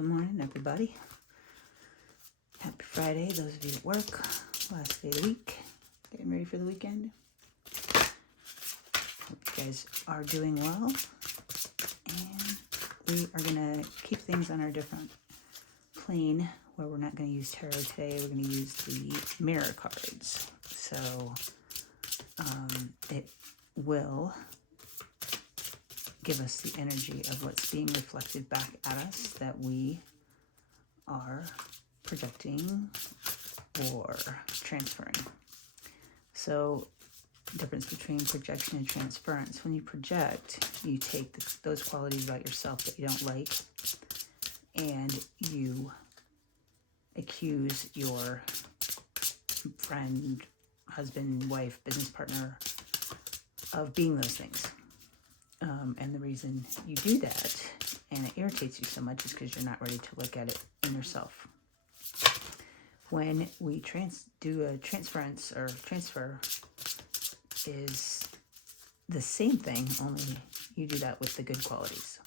Good morning, everybody. Happy Friday, those of you at work. Last day of the week. Getting ready for the weekend. Hope you guys are doing well. And we are going to keep things on our different plane where we're not going to use tarot today. We're going to use the mirror cards. So it will give us the energy of what's being reflected back at us that we are projecting or transferring. So, difference between projection and transference. When you project, you take those qualities about yourself that you don't like and you accuse your friend, husband, wife, business partner of being those things. And the reason you do that and it irritates you so much is because you're not ready to look at it in yourself. When we do a transference or transfer is the same thing, only you do that with the good qualities,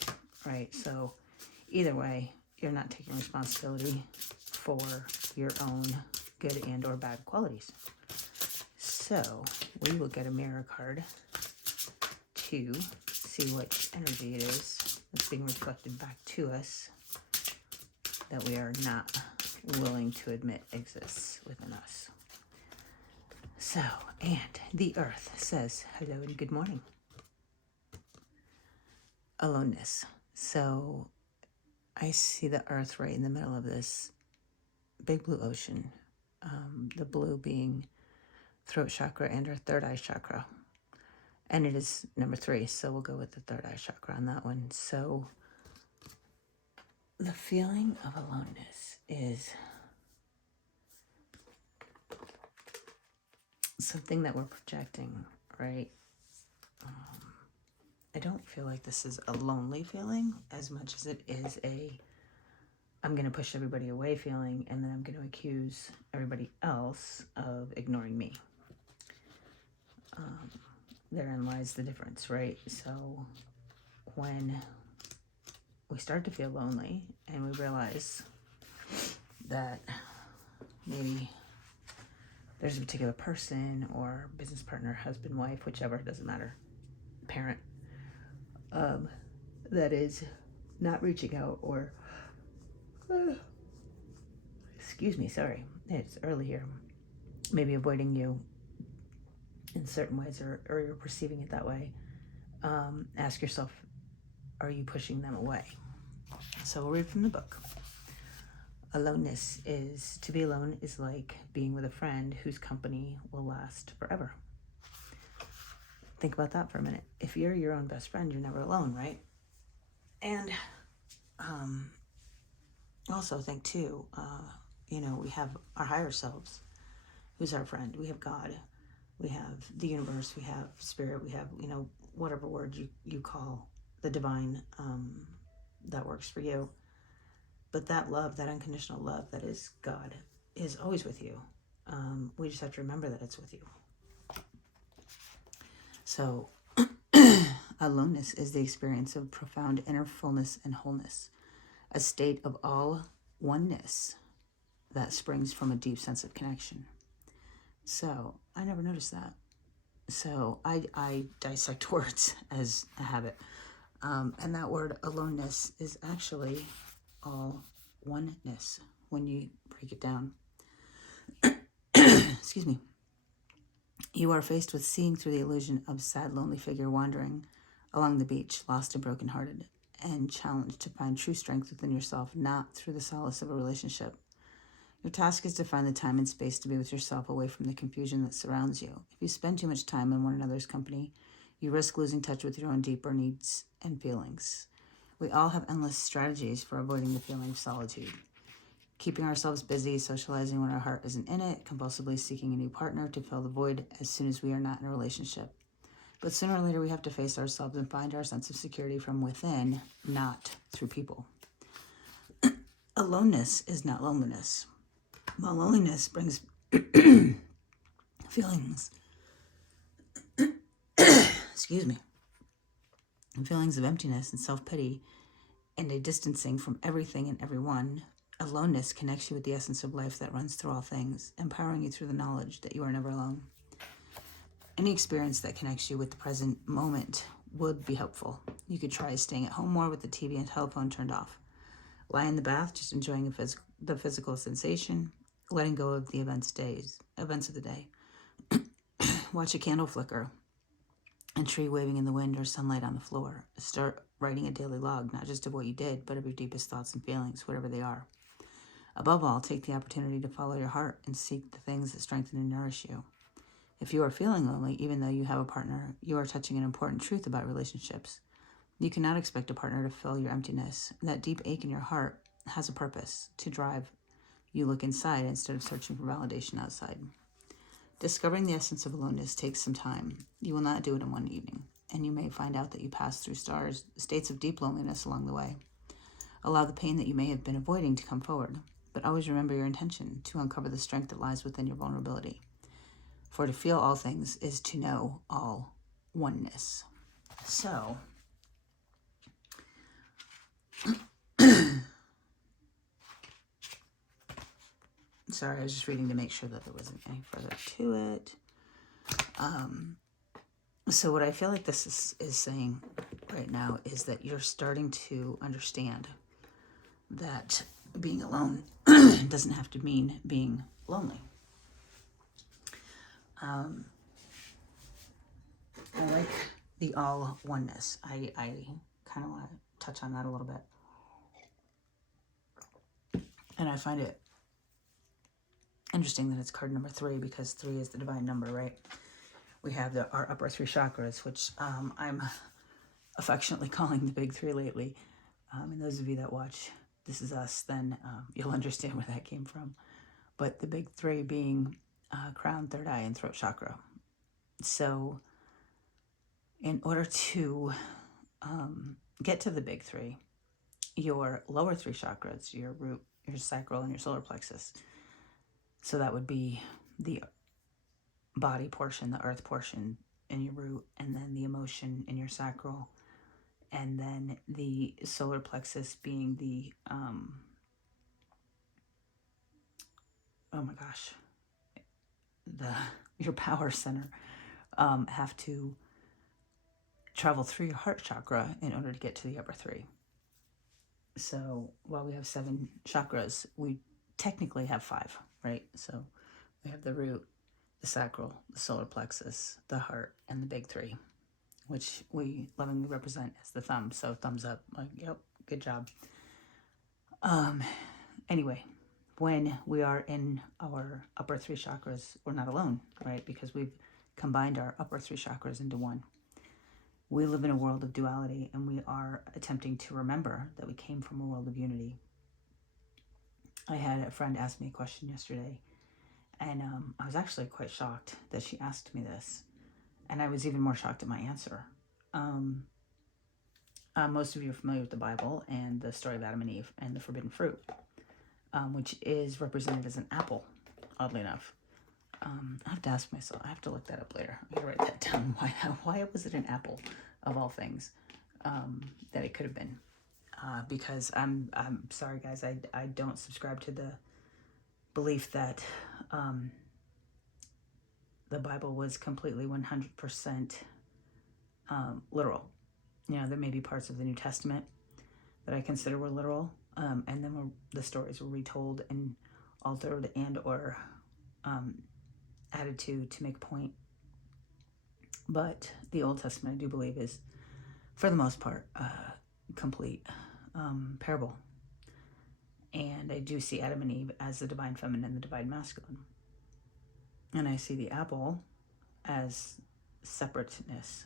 right? So either way, you're not taking responsibility for your own good and or bad qualities. So we will get a mirror card to see which energy it is that's being reflected back to us that we are not willing to admit exists within us. So, and the earth says hello and good morning. Aloneness. So I see the earth right in the middle of this big blue ocean. The blue being throat chakra and our third eye chakra. And it is number 3, so we'll go with the third eye chakra on that one. So the feeling of aloneness is something that we're projecting, right? I don't feel like this is a lonely feeling as much as it is I'm going to push everybody away feeling, and then I'm going to accuse everybody else of ignoring me. Therein lies the difference, right? So when we start to feel lonely and we realize that maybe there's a particular person or business partner, husband, wife, whichever, doesn't matter, parent, that is not reaching out or, excuse me, sorry, it's early here, maybe avoiding you in certain ways or you're perceiving it that way, ask yourself, are you pushing them away? So we'll read from the book. Aloneness is, to be alone is like being with a friend whose company will last forever. Think about that for a minute. If you're your own best friend, you're never alone, right? And also think too, we have our higher selves, who's our friend. We have God, we have the universe, we have spirit, we have, whatever word you call the divine, that works for you. But that love, that unconditional love that is God, is always with you. We just have to remember that it's with you. So, aloneness is the experience of profound inner fullness and wholeness, a state of all oneness that springs from a deep sense of connection. So, I never noticed that. So, I dissect words as a habit. And that word aloneness is actually all oneness when you break it down. Excuse me. You are faced with seeing through the illusion of sad, lonely figure wandering along the beach, lost and brokenhearted, and challenged to find true strength within yourself, not through the solace of a relationship. Your task is to find the time and space to be with yourself away from the confusion that surrounds you. If you spend too much time in one another's company, you risk losing touch with your own deeper needs and feelings. We all have endless strategies for avoiding the feeling of solitude. Keeping ourselves busy, socializing when our heart isn't in it, compulsively seeking a new partner to fill the void as soon as we are not in a relationship. But sooner or later we have to face ourselves and find our sense of security from within, not through people. Aloneness is not loneliness. While loneliness brings feelings, excuse me, feelings of emptiness and self-pity, and a distancing from everything and everyone. Aloneness connects you with the essence of life that runs through all things, empowering you through the knowledge that you are never alone. Any experience that connects you with the present moment would be helpful. You could try staying at home more with the TV and telephone turned off. Lie in the bath, just enjoying the physical sensation, letting go of the events of the day. Watch a candle flicker, a tree waving in the wind, or sunlight on the floor. Start writing a daily log, not just of what you did, but of your deepest thoughts and feelings, whatever they are. Above all, take the opportunity to follow your heart and seek the things that strengthen and nourish you. If you are feeling lonely, even though you have a partner, you are touching an important truth about relationships. You cannot expect a partner to fill your emptiness. That deep ache in your heart has a purpose, to drive you look inside instead of searching for validation outside. Discovering the essence of aloneness takes some time. You will not do it in one evening, and you may find out that you pass through states of deep loneliness along the way. Allow the pain that you may have been avoiding to come forward, but always remember your intention, to uncover the strength that lies within your vulnerability. For to feel all things is to know all oneness. So, sorry, I was just reading to make sure that there wasn't any further to it. So what I feel like this is saying right now is that you're starting to understand that being alone doesn't have to mean being lonely. I like the all oneness. I kind of want to touch on that a little bit. And I find it interesting that it's card number 3, because 3 is the divine number, right? We have our upper 3 chakras, which I'm affectionately calling the big 3 lately. And those of you that watch This Is Us, then you'll understand where that came from. But the big 3 being crown, third eye, and throat chakra. So in order to get to the big 3, your lower 3 chakras, your root, your sacral, and your solar plexus. So that would be the body portion, the earth portion in your root, and then the emotion in your sacral, and then the solar plexus being the your power center, have to travel through your heart chakra in order to get to the upper 3. So while we have 7 chakras, we technically have 5, right? So we have the root, the sacral, the solar plexus, the heart, and the big 3, which we lovingly represent as the thumb. So thumbs up, like, yep, good job. Anyway, when we are in our upper 3 chakras, we're not alone, right? Because we've combined our upper 3 chakras into one. We live in a world of duality, and we are attempting to remember that we came from a world of unity. I had a friend ask me a question yesterday, and I was actually quite shocked that she asked me this, and I was even more shocked at my answer. Most of you are familiar with the Bible and the story of Adam and Eve and the forbidden fruit, which is represented as an apple, oddly enough. I have to ask myself, I have to look that up later. I'm going to write that down. Why was it an apple, of all things, that it could have been? Because I'm sorry, guys, I don't subscribe to the belief that the Bible was completely 100% literal. You know, there may be parts of the New Testament that I consider were literal, and then the stories were retold and altered and or added to make a point. But the Old Testament, I do believe, is, for the most part, complete parable. And I do see Adam and Eve as the divine feminine and the divine masculine. And I see the apple as separateness.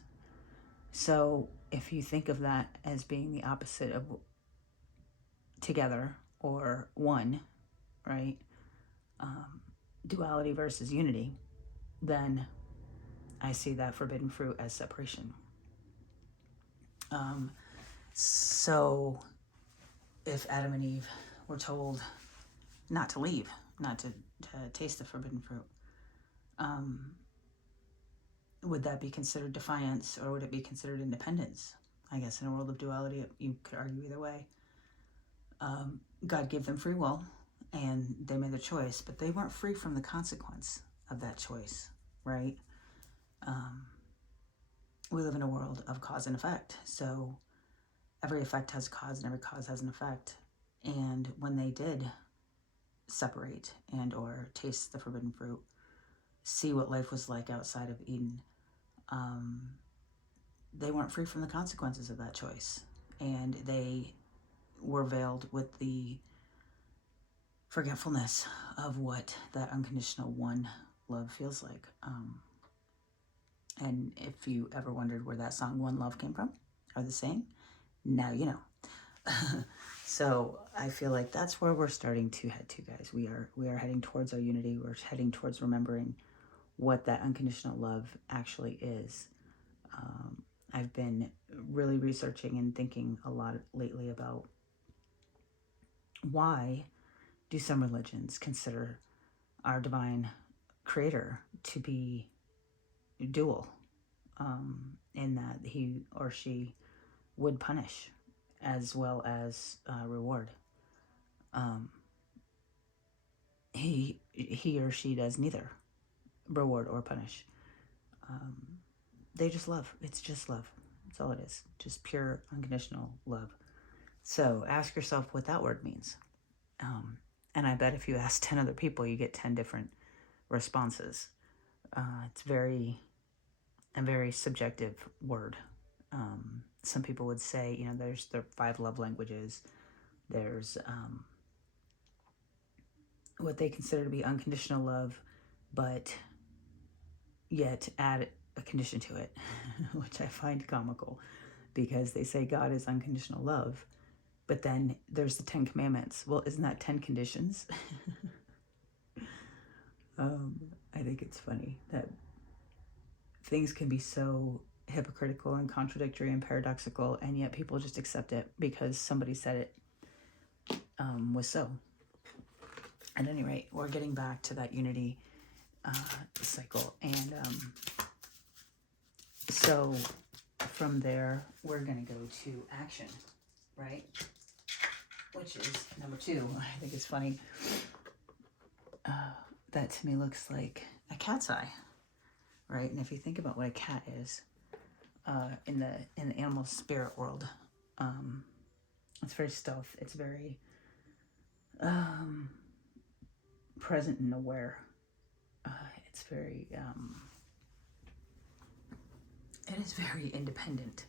So if you think of that as being the opposite of together or one, right? Duality versus unity, then I see that forbidden fruit as separation. So if Adam and Eve were told not to leave, not to taste the forbidden fruit, would that be considered defiance, or would it be considered independence? I guess in a world of duality, you could argue either way. God gave them free will, and they made their choice, but they weren't free from the consequence of that choice, right? We live in a world of cause and effect, so every effect has a cause and every cause has an effect. And when they did separate and or taste the forbidden fruit, see what life was like outside of Eden, they weren't free from the consequences of that choice, and they were veiled with the forgetfulness of what that unconditional one love feels like. And if you ever wondered where that song One Love came from, or the saying, now you know. So I feel like that's where we're starting to head to, guys. We are heading towards our unity. We're heading towards remembering what that unconditional love actually is. I've been really researching and thinking a lot lately about why do some religions consider our divine creator to be dual, in that he or she would punish as well as reward. He or she does neither reward or punish. They just love. It's just love. That's all it is. Just pure unconditional love. So ask yourself what that word means. And I bet if you ask 10 other people, you get 10 different responses. It's a very subjective word. Some people would say, there's the 5 love languages. There's what they consider to be unconditional love, but yet add a condition to it, which I find comical, because they say God is unconditional love, but then there's the 10 commandments. Well, isn't that 10 conditions? I think it's funny that things can be so hypocritical and contradictory and paradoxical, and yet people just accept it because somebody said it was so. At any rate, we're getting back to that unity cycle, and so from there we're going to go to action, right? Which is number 2. I think it's funny. That to me looks like a cat's eye, right? And if you think about what a cat is, in the animal spirit world, it's very stealth. It's very present and aware. It's very it is very independent.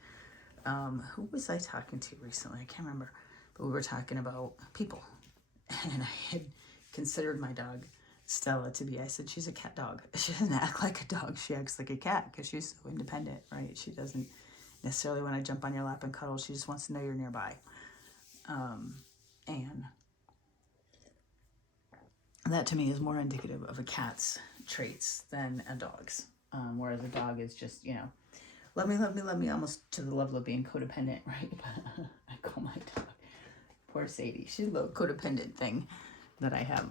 Who was I talking to recently? I can't remember, but we were talking about people, and I had considered my dog Stella to be, I said, she's a cat dog. She doesn't act like a dog. She acts like a cat because she's so independent, right? She doesn't necessarily want to jump on your lap and cuddle. She just wants to know you're nearby. And that to me is more indicative of a cat's traits than a dog's. Whereas a dog is just, love me, almost to the level of being codependent, right? I call my dog, poor Sadie, she's a little codependent thing that I have.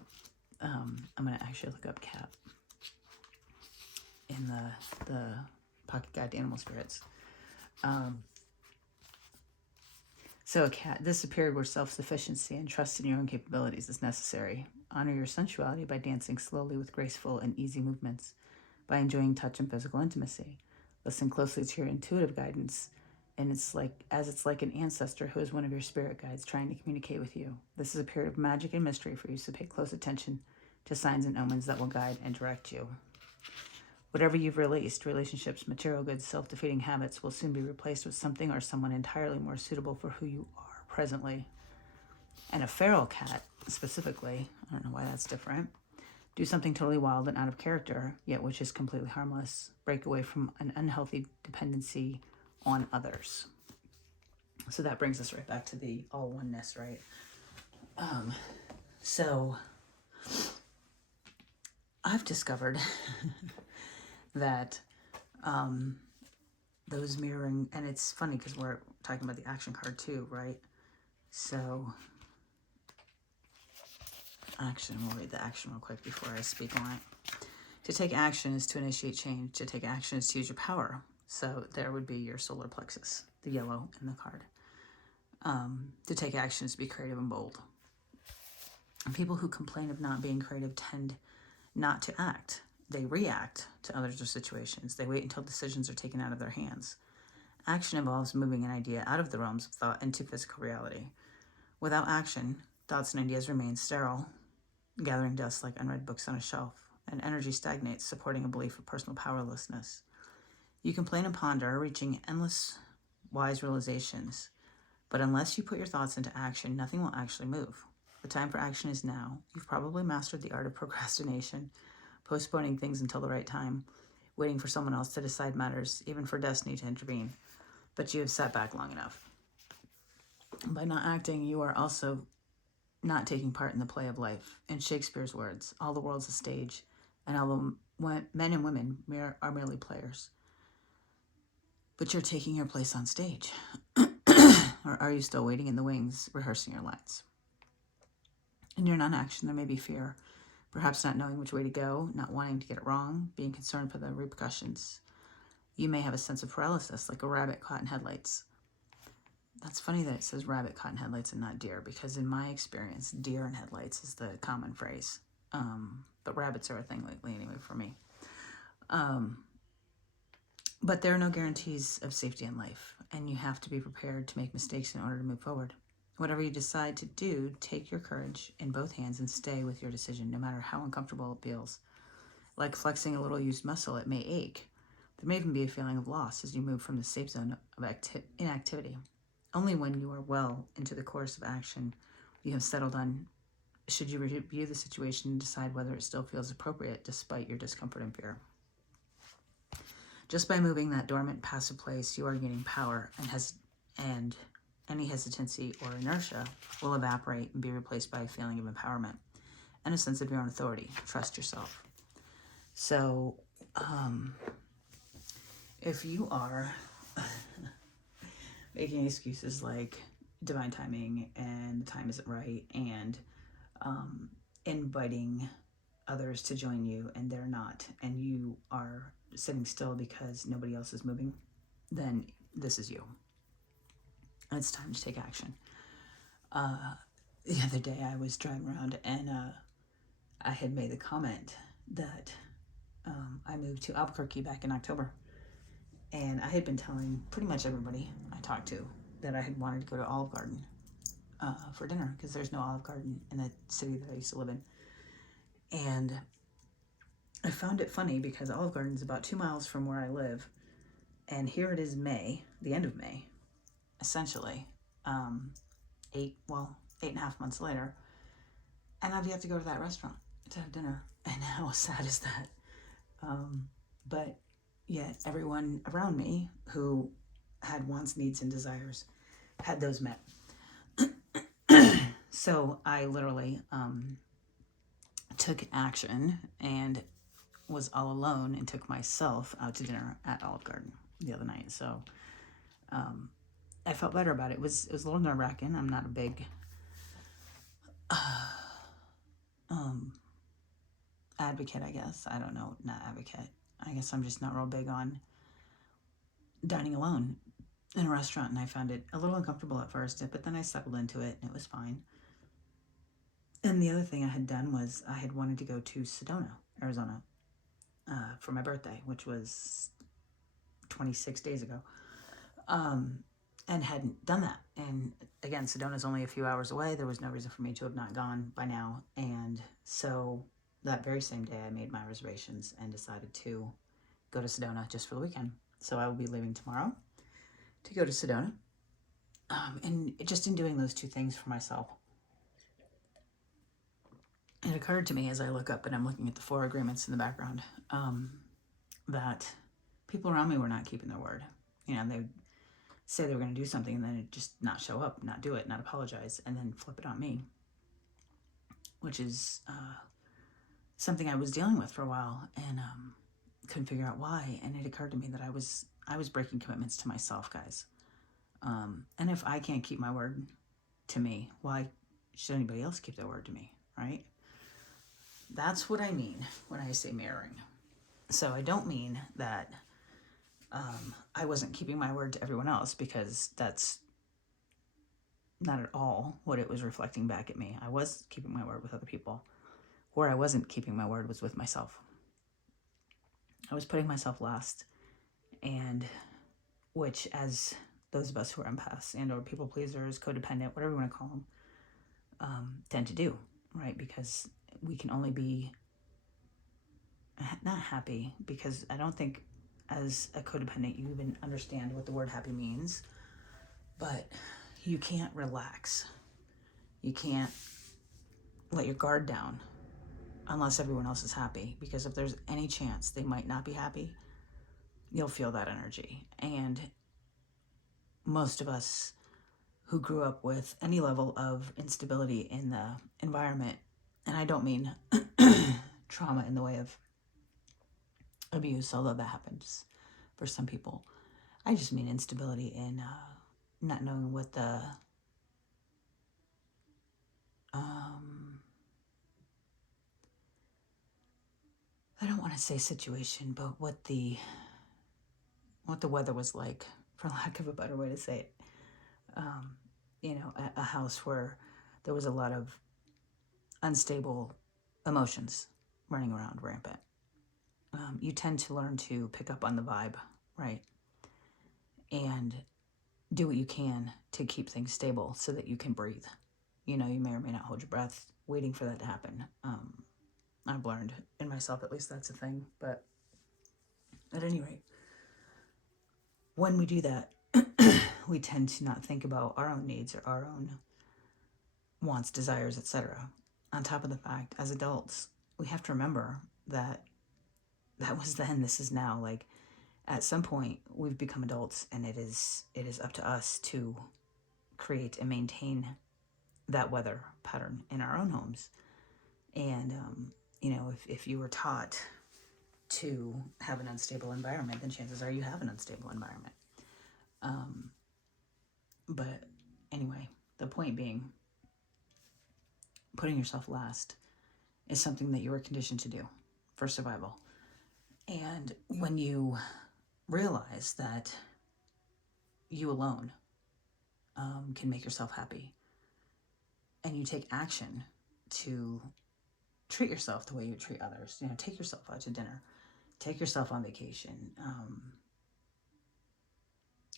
I'm going to actually look up cat in the Pocket Guide to Animal Spirits. So a cat, this a period where self-sufficiency and trust in your own capabilities is necessary. Honor your sensuality by dancing slowly with graceful and easy movements, by enjoying touch and physical intimacy. Listen closely to your intuitive guidance, and it's like an ancestor who is one of your spirit guides trying to communicate with you. This is a period of magic and mystery for you, so pay close attention to signs and omens that will guide and direct you. Whatever you've released, relationships, material goods, self-defeating habits, will soon be replaced with something or someone entirely more suitable for who you are presently. And a feral cat, specifically, I don't know why that's different, do something totally wild and out of character, yet which is completely harmless. Break away from an unhealthy dependency on others. So that brings us right back to the all oneness, right? So I've discovered that those mirroring, and it's funny because we're talking about the action card too, right? So action, we'll read the action real quick before I speak on it. To take action is to initiate change. To take action is to use your power. So there would be your solar plexus, the yellow in the card. To take action is to be creative and bold. And people who complain of not being creative tend not to act. They react to others or situations. They wait until decisions are taken out of their hands. Action involves moving an idea out of the realms of thought into physical reality. Without action, thoughts and ideas remain sterile, gathering dust like unread books on a shelf, and energy stagnates, supporting a belief of personal powerlessness. You complain and ponder, reaching endless wise realizations, but unless you put your thoughts into action, nothing will actually move. The time for action is now. You've probably mastered the art of procrastination, postponing things until the right time, waiting for someone else to decide matters, even for destiny to intervene. But you have sat back long enough. By not acting, you are also not taking part in the play of life. In Shakespeare's words, all the world's a stage, and all the men and women are merely players. But you're taking your place on stage. Or are you still waiting in the wings, rehearsing your lines? In your non-action, there may be fear, perhaps not knowing which way to go, not wanting to get it wrong, being concerned for the repercussions. You may have a sense of paralysis, like a rabbit caught in headlights. That's funny that it says rabbit caught in headlights and not deer, because in my experience, deer in headlights is the common phrase. But rabbits are a thing lately anyway for me. But there are no guarantees of safety in life, and you have to be prepared to make mistakes in order to move forward. Whatever you decide to do, take your courage in both hands and stay with your decision, no matter how uncomfortable it feels. Like flexing a little used muscle, it may ache. There may even be a feeling of loss as you move from the safe zone of inactivity. Only when you are well into the course of action, you have settled on, should you review the situation and decide whether it still feels appropriate despite your discomfort and fear. Just by moving that dormant passive place, you are gaining power, and any hesitancy or inertia will evaporate and be replaced by a feeling of empowerment and a sense of your own authority. Trust yourself. So, if you are making excuses like divine timing and the time isn't right, and inviting others to join you and they're not, and you are sitting still because nobody else is moving, then this is you. And it's time to take action. The other day I was driving around and I had made the comment that I moved to Albuquerque back in October. And I had been telling pretty much everybody I talked to that I had wanted to go to Olive Garden for dinner, because there's no Olive Garden in the city that I used to live in. And I found it funny because Olive Garden is about 2 miles from where I live. And here it is May, the end of May, essentially, 8.5 months later. And I've yet to go to that restaurant to have dinner. And how sad is that? But yet everyone around me who had wants, needs, and desires had those met. So I literally took action and was all alone and took myself out to dinner at Olive Garden the other night. So I felt better about it. It was a little nerve-wracking. I'm not a big advocate, I guess. I don't know, not advocate. I guess I'm just not real big on dining alone in a restaurant, and I found it a little uncomfortable at first, but then I settled into it and it was fine. And the other thing I had done was I had wanted to go to Sedona, Arizona, for my birthday, which was 26 days ago, and hadn't done that. And again, Sedona's only a few hours away. There was no reason for me to have not gone by now. And so that very same day, I made my reservations and decided to go to Sedona just for the weekend. So I will be leaving tomorrow to go to Sedona. And just in doing those two things for myself, it occurred to me as I look up and I'm looking at the 4 agreements in the background, that people around me were not keeping their word. You know, they would say they were going to do something and then just not show up, not do it, not apologize, and then flip it on me, which is something I was dealing with for a while and couldn't figure out why. And it occurred to me that I was breaking commitments to myself, guys. And if I can't keep my word to me, why should anybody else keep their word to me, right? That's what I mean when I say mirroring. So I don't mean that I wasn't keeping my word to everyone else, because that's not at all what it was reflecting back at me. I was keeping my word with other people. Where I wasn't keeping my word was with myself. I was putting myself last, and which, as those of us who are empaths and or people pleasers, codependent, whatever you want to call them, tend to do, right? Because we can only be not happy, because I don't think as a codependent you even understand what the word happy means, but you can't relax. You can't let your guard down unless everyone else is happy, because if there's any chance they might not be happy, you'll feel that energy. And most of us who grew up with any level of instability in the environment, and I don't mean trauma in the way of abuse, although that happens for some people. I just mean instability in not knowing what the I don't want to say situation, but what the weather was like, for lack of a better way to say it. A house where there was a lot of unstable emotions running around rampant. You tend to learn to pick up on the vibe, right? And do what you can to keep things stable so that you can breathe. You may or may not hold your breath waiting for that to happen. I've learned in myself, at least that's a thing. But at any rate, when we do that, we tend to not think about our own needs or our own wants, desires, etc. On top of the fact, as adults, we have to remember that was then, this is now. Like, at some point, we've become adults, and it is up to us to create and maintain that weather pattern in our own homes. And if you were taught to have an unstable environment, then chances are you have an unstable environment. But anyway, the point being, putting yourself last is something that you were conditioned to do for survival. And when you realize that you alone can make yourself happy, and you take action to treat yourself the way you treat others, take yourself out to dinner, take yourself on vacation,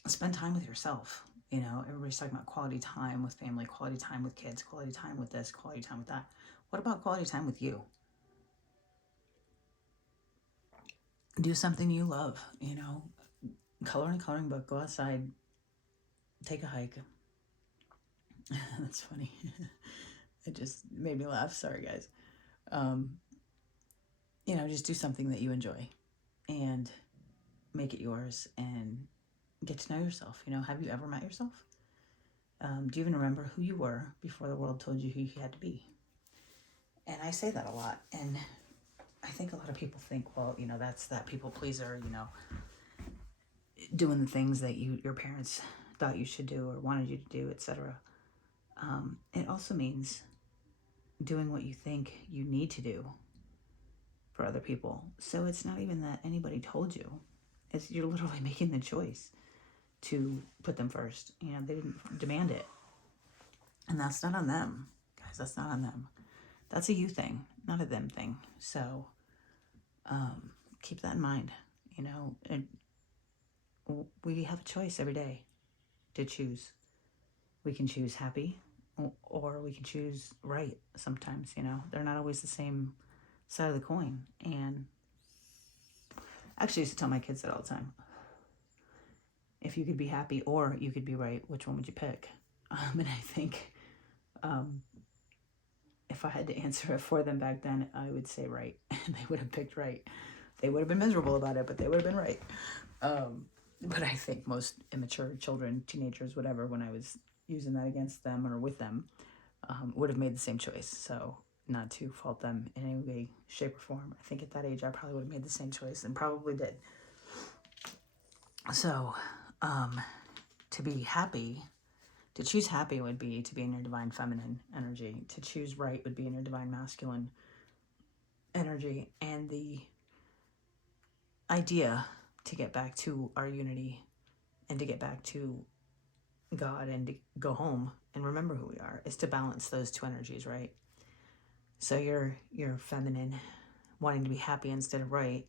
spend time with yourself. Everybody's talking about quality time with family, quality time with kids, quality time with this, quality time with that. What about quality time with you? Do something you love, color in a coloring book, go outside, take a hike. That's funny. It just made me laugh. Sorry, guys. Just do something that you enjoy and make it yours and get to know yourself. Have you ever met yourself? Do you even remember who you were before the world told you who you had to be? And I say that a lot. And I think a lot of people think, well, that's that people pleaser, doing the things that your parents thought you should do or wanted you to do, etc. It also means doing what you think you need to do for other people. So it's not even that anybody told you. You're literally making the choice to put them first. They didn't demand it. And that's not on them, guys. That's not on them. That's a you thing, not a them thing. So keep that in mind. We have a choice every day to choose. We can choose happy, or we can choose right sometimes. They're not always the same side of the coin. And I actually used to tell my kids that all the time. If you could be happy or you could be right, which one would you pick? And I think if I had to answer it for them back then, I would say right. And they would have picked right. They would have been miserable about it, but they would have been right. But I think most immature children, teenagers, whatever, when I was using that against them or with them, would have made the same choice. So not to fault them in any way, shape, or form. I think at that age, I probably would have made the same choice and probably did. So to be happy, to choose happy would be to be in your divine feminine energy. To choose right would be in your divine masculine energy. And the idea to get back to our unity and to get back to God and to go home and remember who we are, is to balance those two energies, right? So your feminine, wanting to be happy instead of right,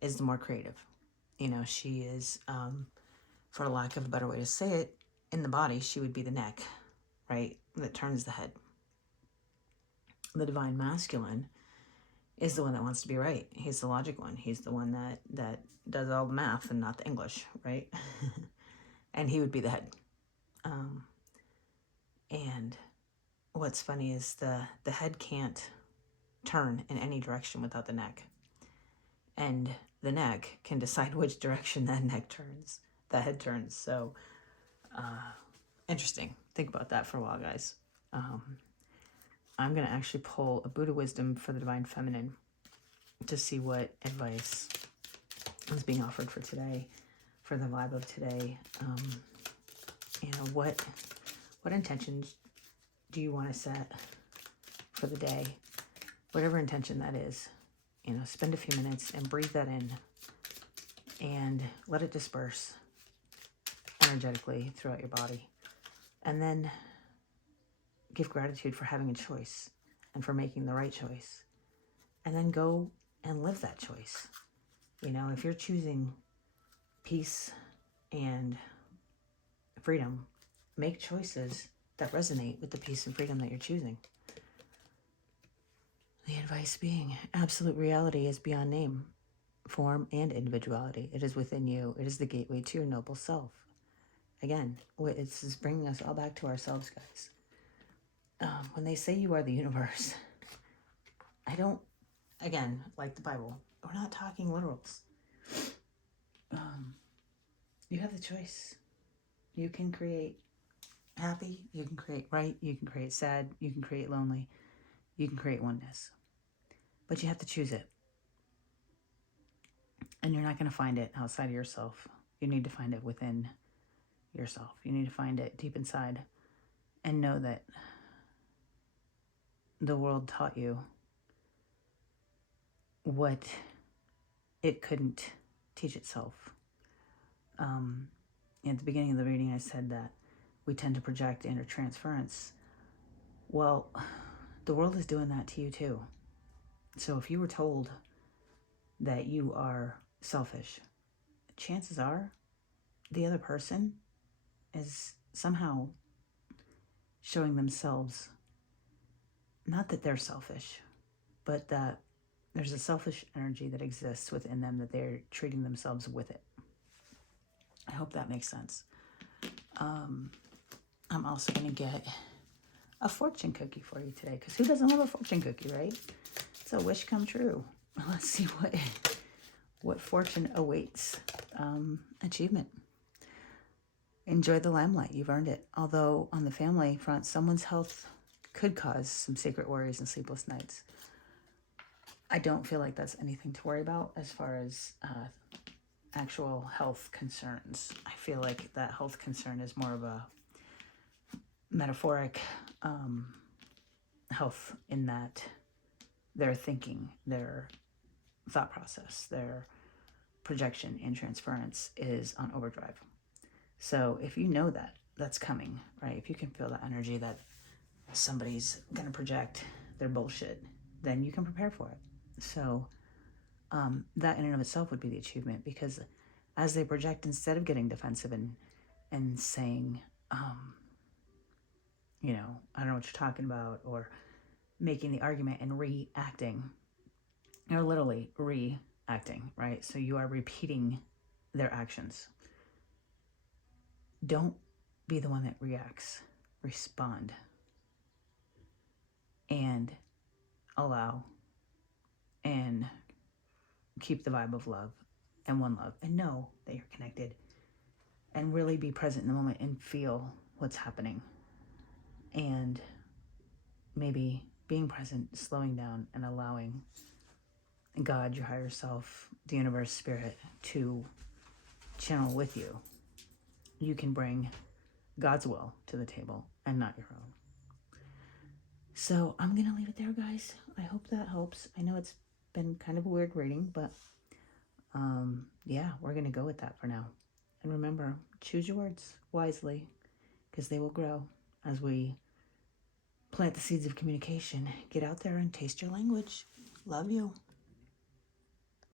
is the more creative. You know, she is, for lack of a better way to say it, in the body, she would be the neck, right? That turns the head. The divine masculine is the one that wants to be right. He's the logic one. He's the one that does all the math and not the English, right? And he would be the head. And what's funny is the head can't turn in any direction without the neck. And the neck can decide which direction that head turns. So, interesting. Think about that for a while, guys. I'm going to actually pull a Buddha wisdom for the divine feminine to see what advice is being offered for today, for the vibe of today. You know, what intentions do you want to set for the day? Whatever intention that is, you know, spend a few minutes and breathe that in and let it disperse energetically throughout your body. And then give gratitude for having a choice and for making the right choice. And then go and live that choice. You know, if you're choosing peace and freedom, make choices that resonate with the peace and freedom that you're choosing. The advice being, absolute reality is beyond name, form, and individuality. It is within you. It is the gateway to your noble self. Again, this is bringing us all back to ourselves, guys. When they say you are the universe, I don't, again, like the Bible, we're not talking literals. You have the choice. You can create happy, you can create right, you can create sad, you can create lonely, you can create oneness. But you have to choose it. And you're not going to find it outside of yourself. You need to find it within yourself. You need to find it deep inside and know that the world taught you what it couldn't teach itself. At the beginning of the reading, I said that we tend to project intertransference. Well, the world is doing that to you too. So if you were told that you are selfish, chances are the other person is somehow showing themselves, not that they're selfish, but that there's a selfish energy that exists within them, that they're treating themselves with it. I hope that makes sense. I'm also going to get a fortune cookie for you today, because who doesn't love a fortune cookie, right? It's a wish come true. Let's see what fortune awaits. Achievement. Enjoy the limelight. You've earned it. Although on the family front, someone's health could cause some secret worries and sleepless nights. I don't feel like that's anything to worry about as far as actual health concerns. I feel like that health concern is more of a metaphoric health, in that their thinking, their thought process, their projection and transference is on overdrive. So if you know that that's coming, right? If you can feel that energy that somebody's going to project their bullshit, then you can prepare for it. So that in and of itself would be the achievement, because as they project, instead of getting defensive and saying, you know, I don't know what you're talking about, or making the argument and reacting, you're literally reacting, right? So you are repeating their actions. Don't be the one that reacts. Respond and allow and keep the vibe of love and one love, and know that you're connected, and really be present in the moment and feel what's happening, and maybe being present, slowing down, and allowing God, your higher self, the universe, spirit, to channel with you. You can bring God's will to the table and not your own. So I'm going to leave it there, guys. I hope that helps. I know it's been kind of a weird reading, but yeah, we're going to go with that for now. And remember, choose your words wisely, because they will grow. as we plant the seeds of communication. Get out there and taste your language. Love you.